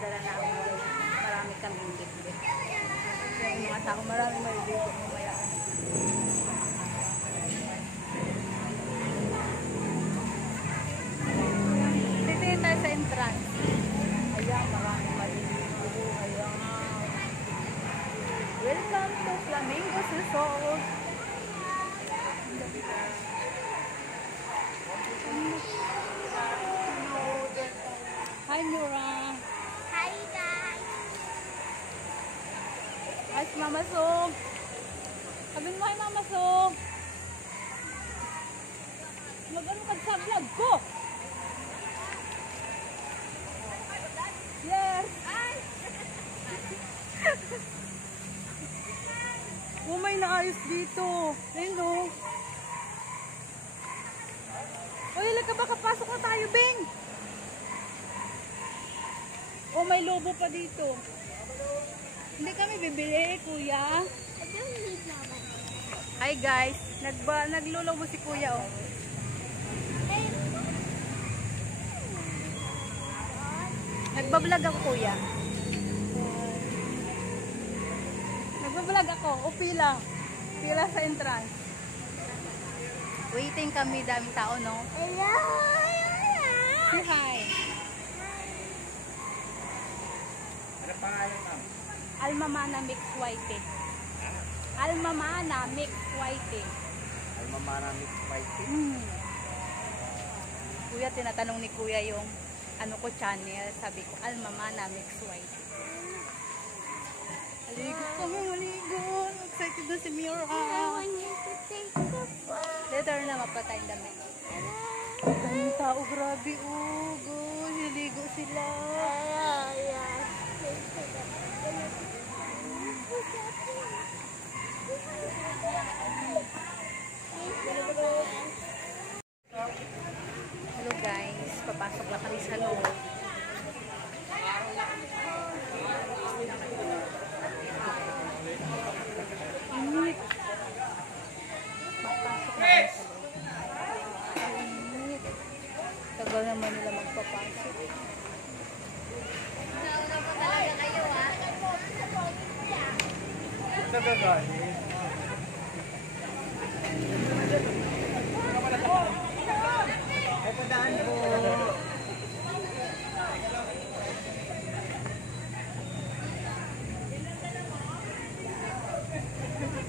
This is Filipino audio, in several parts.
dala na ako. Marami kaming bitbit. Yung mga tao, marami maliligo mamaya. Titingin tayo sa entrance. Ayan, marami maliligo. Ayan. Welcome to Flamingos Resort. Hi, Nora. Hi guys! Hi, Mama Sog. Sabihin mo, hi, Mama Sog. Mag-ano ka sa vlog ko? Yes! Oh, may naayos dito. Ayun o. Uy, ka ba? Kapasok na tayo, Bing. Oh, may lobo pa dito. Hindi kami bibili, kuya. I don't need naman. Hi guys, naglolobo si kuya oh. Nagbablog ako kuya. Nagbablog ako, o pila. Pila sa entrance. Waiting kami, daming tao no. Hello! Say hi. Ano pangalan, ma'am? Almamana Mix White. Almamana Mix White. Almamana Mix White. Kuya, tinatanong ni kuya yung ano ko channel. Sabi ko, Almamana Mix White. Maligo kami, maligo. Excited na si Mira. I want you to take the photo. Later na mapatay dami. Daming tao, grabe. Oh, guys, niligo sila. Hello guys, papasok na kami sa loob. Init. Papasok na kami sa loob. Init. Tagal naman nila magpapasok. Nauna pa talaga kayo ah. Nagagalit. Ay, padaan po.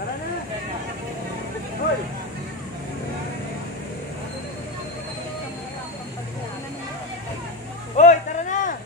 Tara na. Hoy! Hoy, tara na!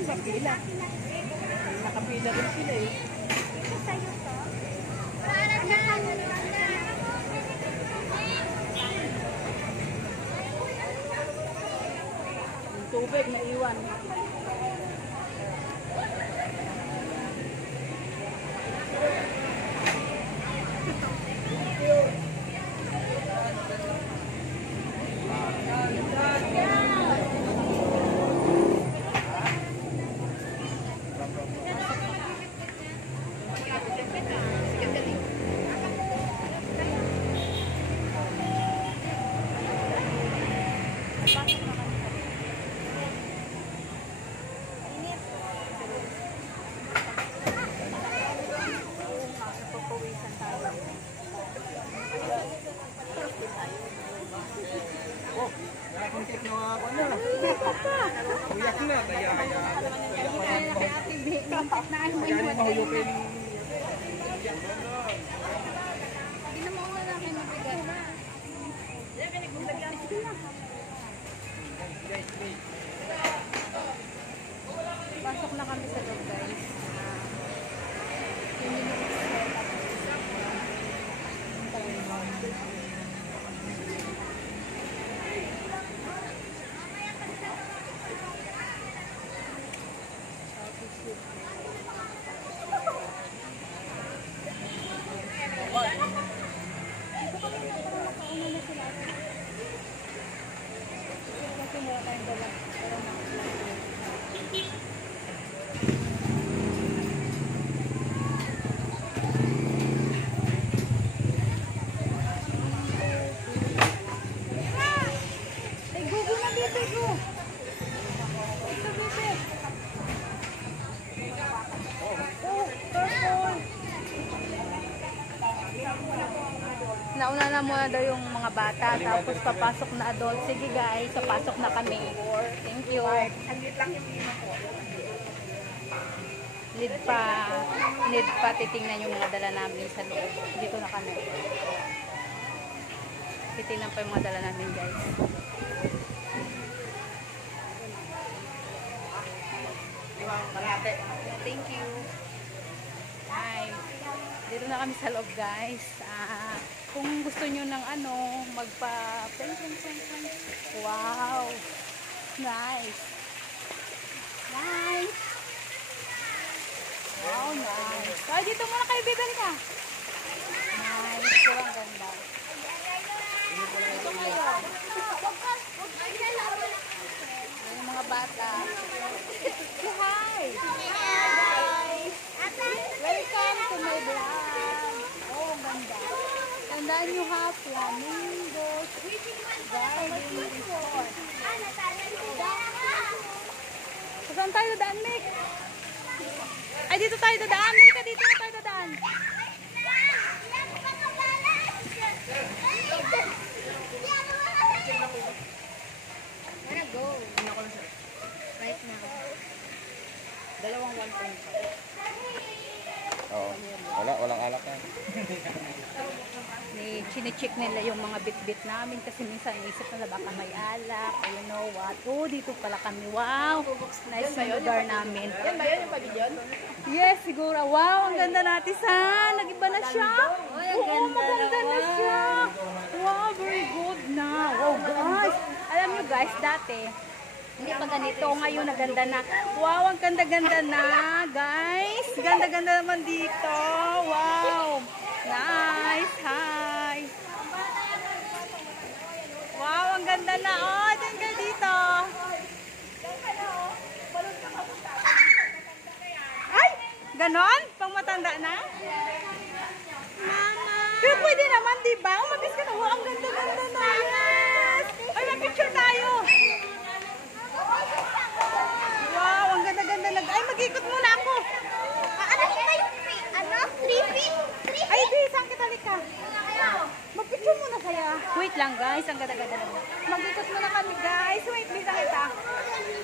Nakapila. Nakapila rin sila eh. Sa'yo to? Yung tubig na iwan. Nauna na muna daw yung mga bata, tapos papasok na adult. Sige guys, papasok na kami. Thank you. Need pa titingnan yung mga dala namin sa loob. Dito na kami. Titingnan pa yung mga dala namin guys. Thank you. Hi. Dito na kami sa loob guys. Kung gusto nyo ng ano, wow. Nice. Nice. Wow, nice. Ay, dito muna kayo, bibili ka. Nice. So, ang ganda. Dito kayo. Yung mga bata. Hi. Hi. Welcome to my vlog. Oh, ang ganda. Tandaan nyo ha, flamingos, guiding resort. Saan tayo dadaan, Mick? Ay, dito tayo dadaan. Mika, dito na tayo dadaan. Wanna go? Right now. Dalawang 1.5. Oo. Walang alak yan. Chine-check nila yung mga bit-bit namin kasi minsan isip nila baka may alak or you know what. Oh, dito pala kami. Wow! Nice yung lugar namin. Yan ba yan yung pavilion? Yes, siguro. Wow, ang ganda natin sa. Nag-iba na siya. Oo, maganda na siya. Wow, very good na. Wow, guys. Alam nyo guys, dati, hindi pa ganito. Ngayon, naganda na. Wow, ang ganda-ganda na, guys. Ganda-ganda naman dito. Wow. Nice. Hi. Wow, ang ganda na. Oh, dyan kayo dito. Ay, ganon? Pang matanda na? Mama. Pero pwede naman, di ba? Umatis ka na. Wow, ang ganda-ganda na. Yes. Ay, mag-picture tayo. Wow, ang ganda-ganda na. Ay, mag-ikot muna ako. Ano tayo? Ano? 3 feet? Ay, di, saan kita lika? Mag-picture muna kaya. Wait lang, guys. Ang ganda-ganda na. Mag-ikot muna kami, guys. Wait, bisa kita.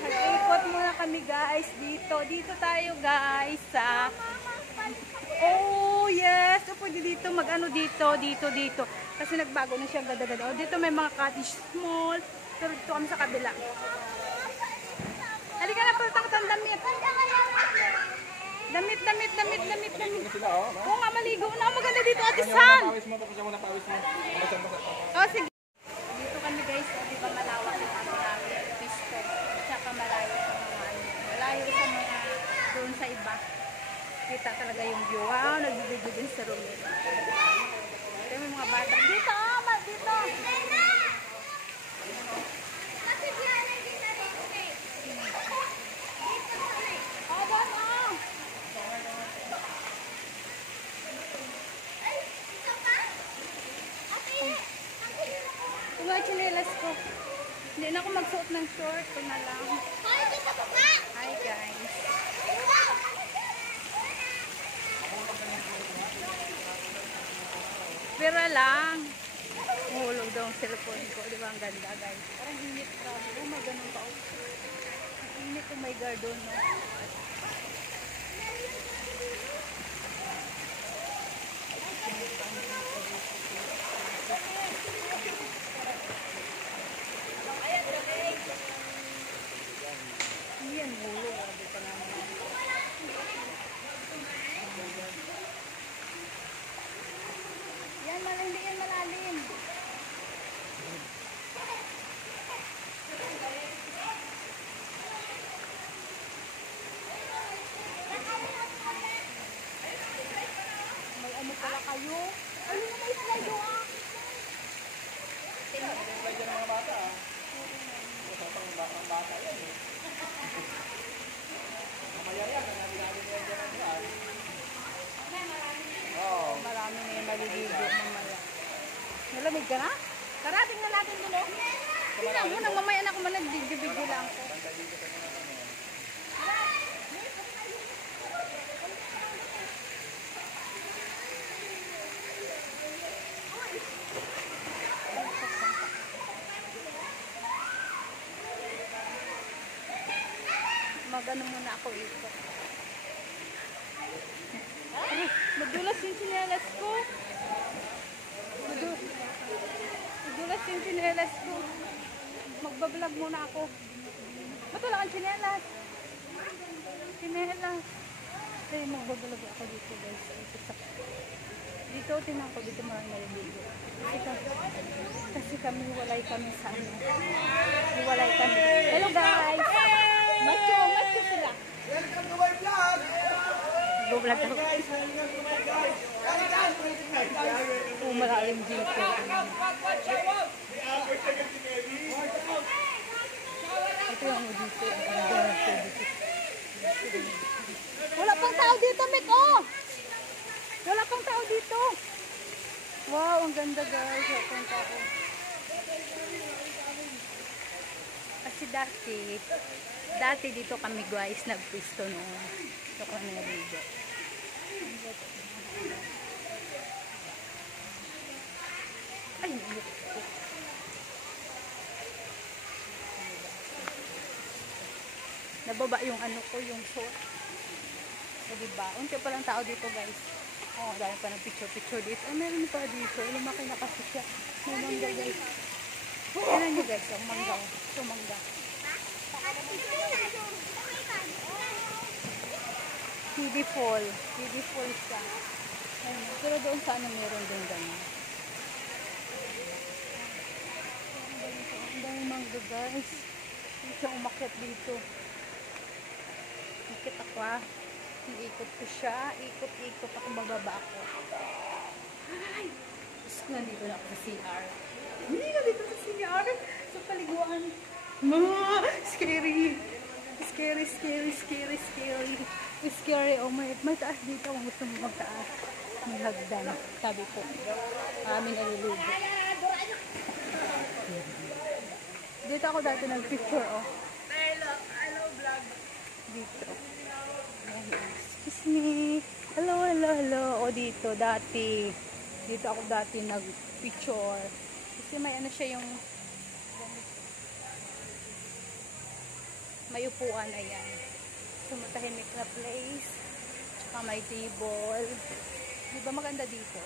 Mag-ikot muna kami, guys. Dito tayo, guys. Oh, yes. So, pwede dito. Mag-ano dito. Kasi nagbago na siya. Ganda-ganda. Oh, dito may mga cottage small. Pero dito kami sa kabila. Halika na, palitan ko ang damit. Damit. Oo nga, maligo na. Maganda dito, Ate San. Oh, sige. Dito kami guys, di ba malawak yung ano namin, pisto. Tsaka malayo sa mga ano. Malayo sa mga doon sa iba. Kita talaga yung view. Wow, nagbibigyo din sa room. Ito yung mga bata. Dito, dito. Mga chinelas ko. Hindi na ako magsuot ng short. Ito na lang. Hi guys. Pero lang. Mahulog daw ang cellphone ko. Di ba ang ganda guys? Parang init ka. Oh my ganun pa. Init oh my god doon. No? Yan, hulo. Di pa naman. Yan, hindi yan malalim. May ano pala kayo? Ano na may slide ah? Slide yan ng mga bata ah. Ang bata yan eh. Mamaya yan, natin yan dyan. Oo. Marami na yung maliligo mamaya. Nalamig ka na? Tara, tingnan natin dun oh. Tingnan mo, nang mamaya na ako manag-video lang ko. Mag-ano muna ako ikot. Ay, madulas yung tsinelas ko. Madulas yung tsinelas ko. Magbablog muna ako. Ba't wala kang tsinelas? Tsinelas. Kaya magbablog ako dito guys. Dito, tinan ko. Dito marami naliligo. Kasi kami, walay kami sa ano. Walay kami. Hello guys! Macho sila. Welcome to my vlog! Go-vlog ako. Malalim dito. Ito yung ano dito. Wala pang tao dito, Mik! Oh! Wala pang tao dito. Wow, ang ganda guys. Wala pang tao. Kasi dati dito kami guys nagpisto noon. Ito ko na naligo. Ay, nababa yung ano ko, yung short. O diba? Unti pa lang tao dito guys. Oh, dami pa ng picture dito. Oh, meron pa dito. Lumaki na kasi siya. May mangga guys. Tignan nyo guys, yung mangga. Ito mangga. Kiddie Fall siya. Ayun. Pero doon sa ano meron din ganyan. Ang dami mangga guys. Hindi siya umakyat dito. Ikit ako ah. Iikot ko siya. Ikot ako, bababa ako. Ay! Gusto ko nandito na ako sa CR. Hindi na dito sa CR. Sa paliguan. Scary. Scary. Oh, may taas dito. Kung gusto mo magtaas. May hagdan. Sabi ko. Marami nalulubo. Dito ako dati nag-picture, oh. Hello, vlog. Dito. Excuse me. Hello. O dito, dati. Dito ako dati nag-picture. Kasi may ano siya yung may upuan, ayan. So, matahimik na place. Tsaka may table. Diba maganda dito?